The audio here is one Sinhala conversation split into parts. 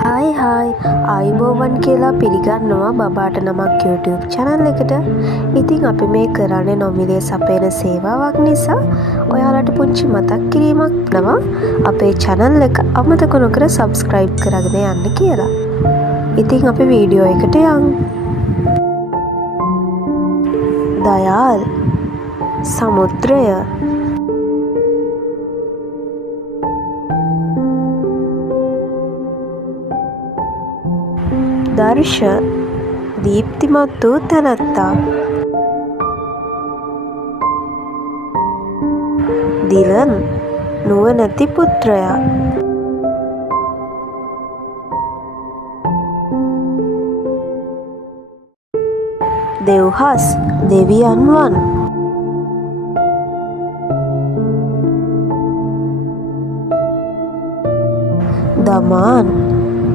හායි ආයුබෝවන් කියලා පිළිගන්නවා බබාට නමක් YouTube channel එකට. ඉතින් අපි මේ කරන්නේ නොමිලේ සපයන සේවාවක් නිසා ඔයාලට පුංචි මතක් කිරීමක් කරනවා අපේ channel එක අමතක නොකර subscribe කරගෙන යන්න කියලා. ඉතින් අපි වීඩියෝ එකට යමු. දයාල් සමුද්‍රය දර්ශ දීප්තිමත් වූ තැනැත්තා. දිලන් නුවණැති පුත්‍රයා. දෙව්හස් දෙවියන් වන්. දමාන්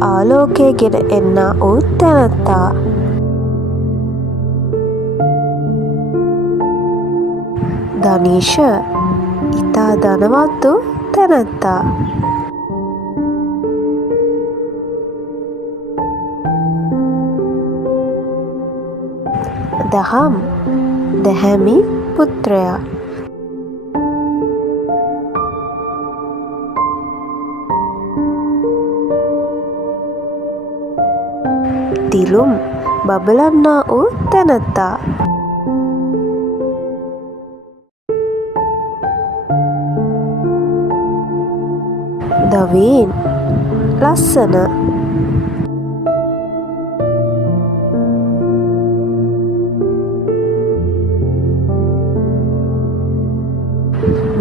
ආලෝකය ගෙන එන්නා වූ තැනැත්තා. ධනීෂ ඉතා ධනවත් වූ තැනැත්තා. දහම් දැහැමි පුත්‍රයා. දිලුම් බබලන්නා වූ තැනැත්තා. දවීන් ලස්සන.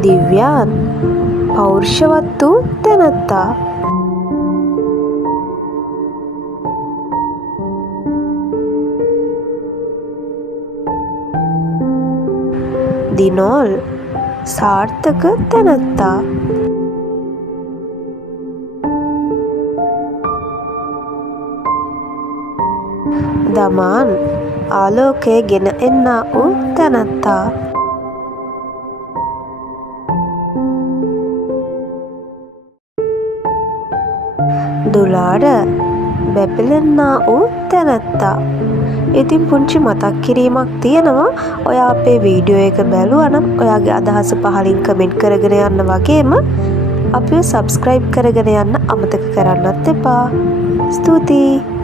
දිව්‍යාන් පෞරුෂවත් වූ තැනැත්තා. දිනෝල් සාර්ථක තැනැත්තා. දමාන් ආලෝකය ගෙන එන්නා වූ තැනැත්තා. දුලාර බැබලෙන්නා වූ තැනැත්තා. ඉතින් පුංචි මතක් කිරීමක් තියෙනවා. ඔයා අපේ වීඩියෝ එක බැලුවා නම් ඔයාගේ අදහස පහලින් කමෙන්ට් කරගෙන යන්න වගේම අපිව subscribe කරගෙන යන්න අමතක කරන්නත් එපා. ස්තුතියි.